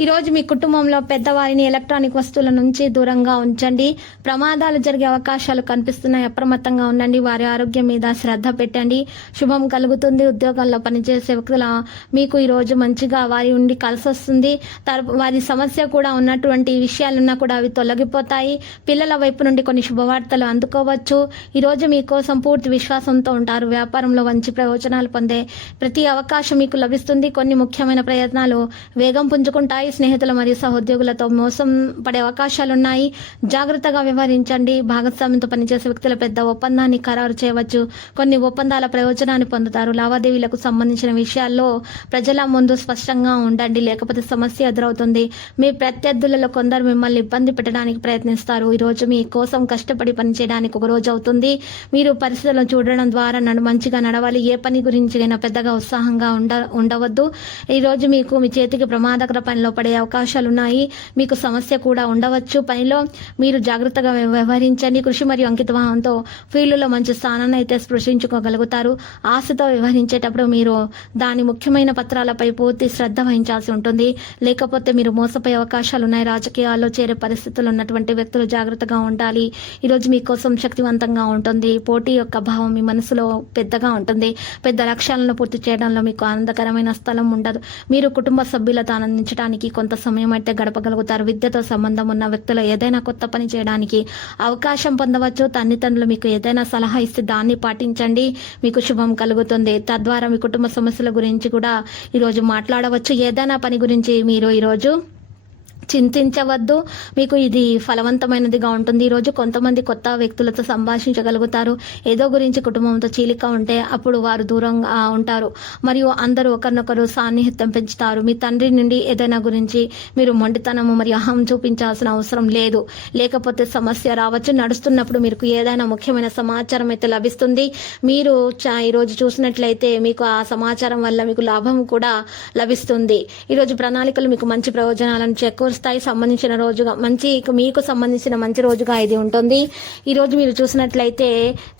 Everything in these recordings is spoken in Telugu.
ఈరోజు మీ కుటుంబంలో పెద్దవారిని ఎలక్ట్రానిక్ వస్తువుల నుంచి దూరంగా ఉంచండి. ప్రమాదాలు జరిగే అవకాశాలు కనిపిస్తున్నాయి. అప్రమత్తంగా ఉండండి. వారి ఆరోగ్యం మీద శ్రద్ధ పెట్టండి. శుభం కలుగుతుంది. ఉద్యోగంలో పనిచేసే వ్యక్తుల మీకు ఈ రోజు మంచిగా వారి ఉండి కలిసి వస్తుంది వారి సమస్య కూడా ఉన్నటువంటి విషయాలున్నా కూడా అవి తొలగిపోతాయి. పిల్లల వైపు నుండి కొన్ని శుభవార్తలు అందుకోవచ్చు. ఈరోజు మీకోసం పూర్తి విశ్వాసంతో ఉంటారు. వ్యాపారంలో మంచి ప్రయోజనాలు పొందే ప్రతి అవకాశం మీకు లభిస్తుంది. కొన్ని ముఖ్యమైన ప్రయత్నాలు వేగం పుంజుకుంటాయి. స్నేహితులు మరియు సహోద్యోగులతో మోసం పడే అవకాశాలున్నాయి. జాగ్రత్తగా వ్యవహరించండి. భాగస్వామ్యంతో పనిచేసే వ్యక్తుల పెద్ద ఒప్పందాన్ని ఖరారు చేయవచ్చు. కొన్ని ఒప్పందాల ప్రయోజనాన్ని పొందుతారు. లావాదేవీలకు సంబంధించిన విషయాల్లో ప్రజల ముందు స్పష్టంగా ఉండండి. లేకపోతే సమస్య ఎదురవుతుంది. మీ ప్రత్యర్థులలో కొందరు మిమ్మల్ని ఇబ్బంది పెట్టడానికి ప్రయత్నిస్తారు. ఈ రోజు మీ కోసం కష్టపడి పనిచేయడానికి ఒక రోజు అవుతుంది. మీరు పరిస్థితులను చూడడం ద్వారా నన్ను మంచిగా నడవాలి. ఏ పని గురించి అయినా పెద్దగా ఉత్సాహంగా ఉండ ఉండవద్దు. ఈ రోజు మీకు మీ చేతికి ప్రమాదకర పనిలో పడే అవకాశాలు ఉన్నాయి మీకు సమస్య కూడా ఉండవచ్చు. పనిలో మీరు జాగ్రత్తగా వ్యవహరించండి. కృషి మరియు అంకితభావంతో ఫీల్డ్లో మంచి స్థానాన్ని అయితే స్పృశించుకోగలుగుతారు. ఆశతో వ్యవహరించేటప్పుడు మీరు దాని ముఖ్యమైన పత్రాలపై పూర్తి శ్రద్ధ వహించాల్సి ఉంటుంది. లేకపోతే మీరు మోసపోయే అవకాశాలు ఉన్నాయి రాజకీయాల్లో చేరే పరిస్థితులు ఉన్నటువంటి వ్యక్తులు జాగ్రత్తగా ఉండాలి. ఈరోజు మీకోసం శక్తివంతంగా ఉంటుంది. పోటీ యొక్క భావం మీ మనసులో పెద్దగా ఉంటుంది. పెద్ద లక్ష్యాలను పూర్తి చేయడంలో మీకు ఆనందకరమైన స్థలం ఉండదు. మీరు కుటుంబ సభ్యులతో ఆనందించడానికి కొంత సమయం అయితే గడపగలుగుతారు. విద్యతో సంబంధం ఉన్న వ్యక్తులు ఏదైనా కొత్త పని చేయడానికి అవకాశం పొందవచ్చు. తల్లిదండ్రులు మీకు ఏదైనా సలహా ఇస్తే దాన్ని పాటించండి. మీకు శుభం కలుగుతుంది. తద్వారా మీ కుటుంబ సమస్యల గురించి కూడా ఈరోజు మాట్లాడవచ్చు. ఏదైనా పని గురించి మీరు ఈరోజు చింతించవద్దు. మీకు ఇది ఫలవంతమైనదిగా ఉంటుంది. ఈరోజు కొంతమంది కొత్త వ్యక్తులతో సంభాషించగలుగుతారు. ఏదో గురించి కుటుంబంతో చీలిక ఉంటే అప్పుడు వారు దూరంగా ఉంటారు. మరియు అందరూ ఒకరినొకరు సాన్నిహిత్యం పెంచుతారు. మీ తండ్రి నుండి ఏదైనా గురించి మీరు మొండితనము మరియు అహం చూపించాల్సిన అవసరం లేదు. లేకపోతే సమస్య రావచ్చు. నడుస్తున్నప్పుడు మీకు ఏదైనా ముఖ్యమైన సమాచారం అయితే లభిస్తుంది. మీరు ఈరోజు చూసినట్లయితే మీకు ఆ సమాచారం వల్ల మీకు లాభం కూడా లభిస్తుంది. ఈరోజు ప్రణాళికలు మీకు మంచి ప్రయోజనాలను స్థాయి సంబంధించిన రోజుగా మంచి మీకు సంబంధించిన మంచి రోజుగా ఇది ఉంటుంది. ఈ రోజు మీరు చూసినట్లయితే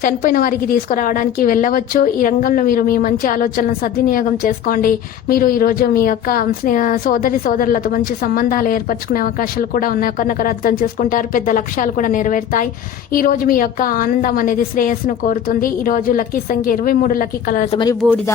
చనిపోయిన వారికి తీసుకురావడానికి వెళ్ళవచ్చు. ఈ రంగంలో మీరు మీ మంచి ఆలోచనలను సద్వినియోగం చేసుకోండి. మీరు ఈ రోజు మీ యొక్క స్నేహ సోదరి సోదరులతో మంచి సంబంధాలు ఏర్పరచుకునే అవకాశాలు కూడా ఉన్నాయి. ఒకరినొకరు అర్థం చేసుకుంటారు. పెద్ద లక్ష్యాలు కూడా నెరవేరుతాయి. ఈ రోజు మీ యొక్క ఆనందం అనేది శ్రేయస్సును కోరుతుంది. ఈ రోజు లక్కీ సంఖ్య ఇరవై మూడు. లక్కీ కలర్తో మరి బూడిద.